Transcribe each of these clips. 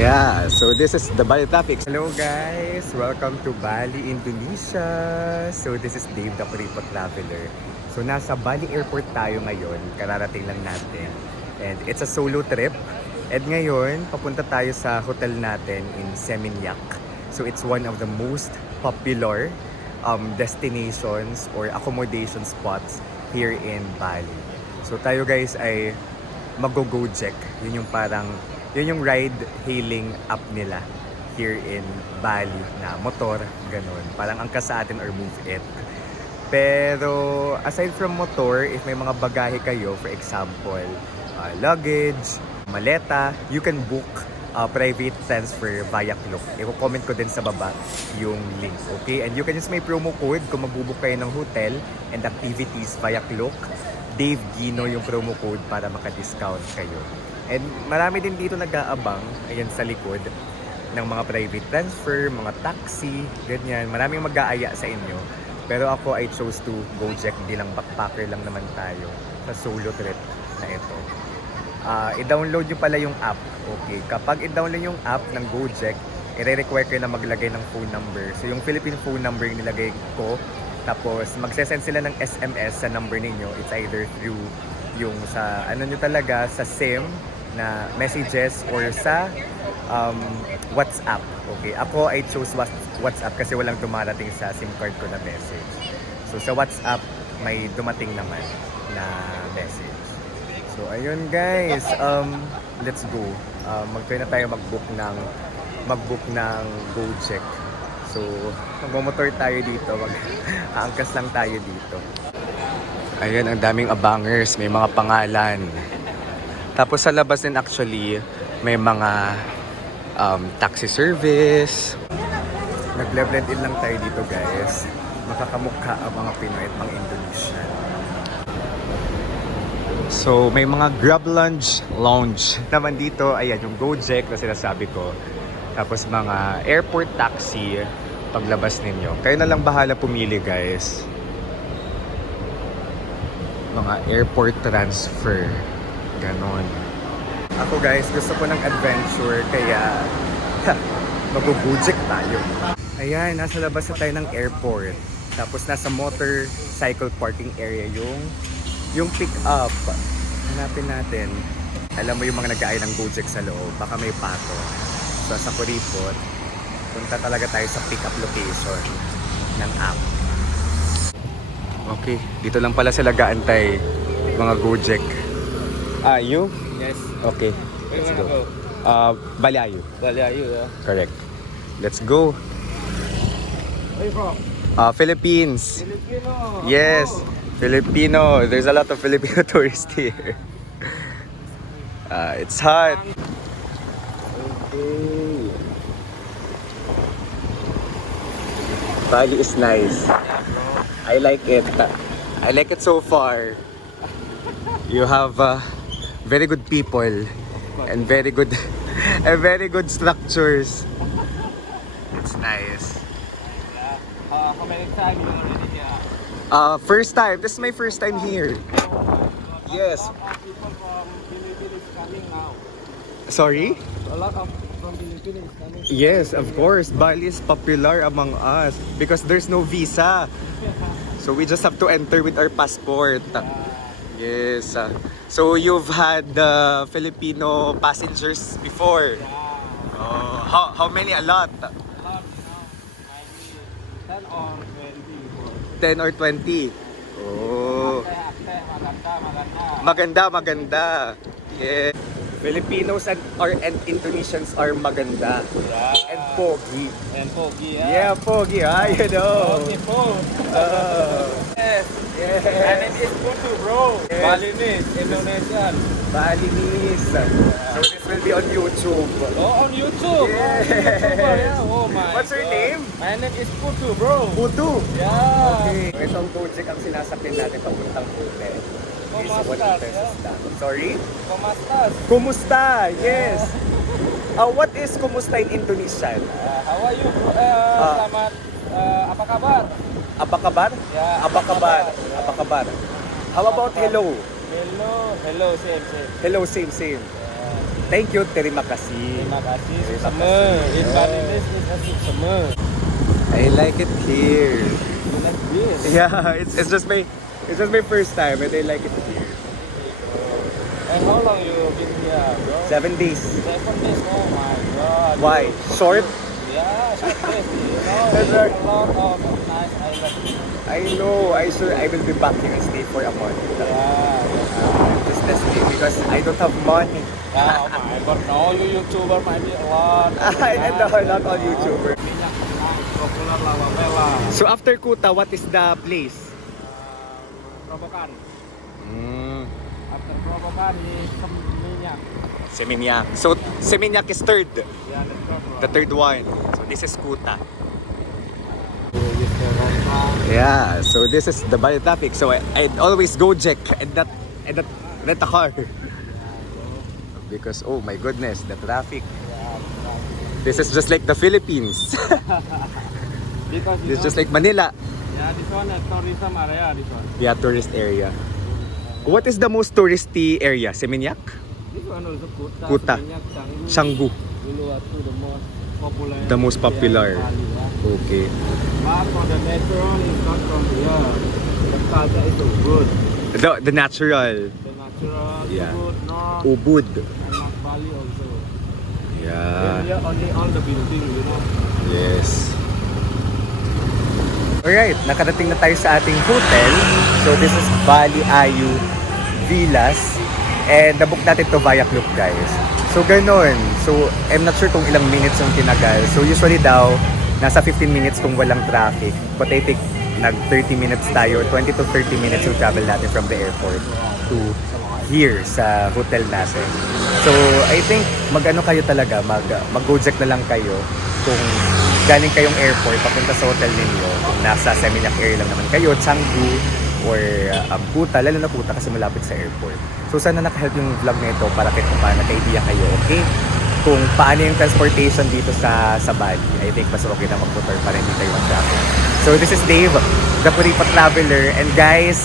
Yeah, so this is the Bali Traffic. Hello guys! Welcome to Bali, Indonesia. So this is Dave, the Kuripot Traveler. So nasa Bali Airport tayo ngayon. Kararating lang natin. And it's a solo trip. And ngayon, papunta tayo sa hotel natin in Seminyak. So it's one of the most popular destinations or accommodation spots here in Bali. So tayo guys ay mag-Gojek. Yun yung ride-hailing app nila here in Bali na motor, ganun. Parang angkas sa atin or Move It. Pero aside from motor, if may mga bagahe kayo, for example, luggage, maleta, you can book private transfer via Klook. I-comment ko din sa baba yung link, okay? And you can use my promo code kung magbubook kayo ng hotel and activities via Klook. Dave Gino yung promo code para maka-discount kayo. And marami din dito nag-aabang, ayan sa likod, ng mga private transfer, mga taxi, ganyan. Maraming mag-aaya sa inyo. Pero ako, I chose to Gojek bilang backpacker lang naman tayo sa solo trip na ito. I-download nyo pala yung app. Okay, kapag i-download yung app ng Gojek, i-require kayo na maglagay ng phone number. So yung Philippine phone number yung nilagay ko. Tapos magsesend sila ng SMS sa number ninyo. It's either through yung sa ano nyo talaga, sa SIM na messages or sa WhatsApp. Okay, ako I chose WhatsApp kasi walang dumarating sa SIM card ko na message. So sa WhatsApp may dumating naman na message. So ayun guys, let's go. Mag-try na tayo mag-book ng Gojek. So magmomotor tayo dito, aangkas lang tayo dito. Ayun, ang daming abangers, may mga pangalan. Tapos sa labas din actually, may mga taxi service. Nag-blend in lang tayo dito guys. Makakamukha ang mga Pinoy at mga Indonesian. So may mga Grab Lounge naman dito. Ayan, yung Gojek na sinasabi ko. Tapos mga airport taxi paglabas ninyo. Kayo na lang bahala pumili guys. Mga airport transfer. Ganon. Ako guys, gusto ko ng adventure kaya mag-Gojek tayo. Ayan, nasa labas na tayo ng airport. Tapos nasa motorcycle parking area yung pick up. Hanapin natin. Alam mo yung mga nag-aay ng Gojek sa loob, baka may pato. So sa Kuripot, punta talaga tayo sa pick up location ng app. Okay, dito lang pala sila gaantay, mga Gojek. You? Yes. Okay, let's go. Balayu. Balayu, yeah. Correct. Let's go. Where you from? Philippines. Filipino. Yes, Filipino. There's a lot of Filipino tourists here. It's hot. Okay. Bali is nice. I like it. I like it so far. You have very good people and very good structures. It's nice. How many times you already here? First time. This is my first time here. Yes. A lot of people from Philippines coming now. Sorry? A lot of from Philippines coming. Yes, of course. Bali is popular among us because there's no visa. So we just have to enter with our passport. Yes. So you've had Filipino passengers before? Yeah. How many? A lot? A lot now. Maybe 10 or 20. 10 or 20? Oh. Maganda. Maganda. Yeah. Filipinos and Indonesians are maganda. Yeah. And pogi. And Pogi, Yeah, pogi. You know. Beautiful. Yes. Yes. And it is Putu, bro. Yes. Balinese, Indonesian. Balinese. So this will be on YouTube. Oh, on YouTube. Yes. Oh, YouTuber, yeah. Oh my What's your God. name? My name is Putu, bro. Putu. Yeah. Okay. Itong Gojek ang sinasakyan natin papuntang hotel. Kumastas, Sorry? Kumastas. Kumusta? Yes. What is kumusta in Indonesian? How are you, bro? Selamat. Apa kabar? Apa kabar? Yeah. Apa kabar? Apa kabar? How about hello? Hello. Hello. Same. Hello, same. Yeah. Thank you, terima kasih. Terima kasih. Terima Sama. kasih. In Balinese is kasih sama. I like it here. You like this? Yeah, it's just my first time and I like it here. And how long you been here, bro? 7 days. 7 days. Oh my god. Why? Short? Yeah, 7 days. You know, That's there's right. a lot of nice islands. I know. I will be back here and stay for a month. Just testing because I don't have money. Yeah, oh my god. No, you YouTuber might be a lot. And not all YouTuber. Minyak popular lava mela. So after Kuta, what is the place? Robokan. Mm, After Robokan is Seminyak. Seminyak. So Seminyak is third. Yeah, The third one. So this is Kuta. With the Robokan. Yeah, so this is the Bali traffic. So I'd always go Jack and not rent a car. Because oh my goodness, the traffic. This is just like the Philippines. Because This is just like Manila. yeah, this one is tourism area. This one. Yeah, tourist area. What is the most touristy area? Seminyak? This one also Kuta. Kuta. Seminyak, Canggu. Canggu. Uluwatu, the most popular. The most popular. area in Bali, yeah. Okay. But for the natural, it's not from here. The culture is so good. The natural. The natural, Yeah. good, north, Ubud. and North Bali also. Yeah. Here only all the building, you know. Yes. Alright, nakarating na tayo sa ating hotel. So this is Bali Ayu Villas. And nabook natin to via Klook, guys. So ganun. So I'm not sure kung ilang minutes yung tinagal. So usually daw, nasa 15 minutes kung walang traffic. But I think nag 30 minutes tayo. 20 to 30 minutes yung travel natin from the airport to here sa hotel natin. So I think mag-ano kayo talaga, mag-Gojek na lang kayo kung galing kayong airport papunta sa hotel ninyo. Kung nasa Seminyak area lang naman kayo, Canggu or Kuta, lalo na Kuta kasi malapit sa airport. So sana naka-help yung vlog na ito para kahit paano naka-idea kayo, okay? Kung paano yung transportation dito sa Bali. I think mas okay na mag-motor para hindi tayo mag-traffic. So this is Dave, the Puripat Traveler. And guys,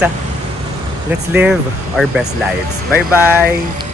let's live our best lives. Bye-bye!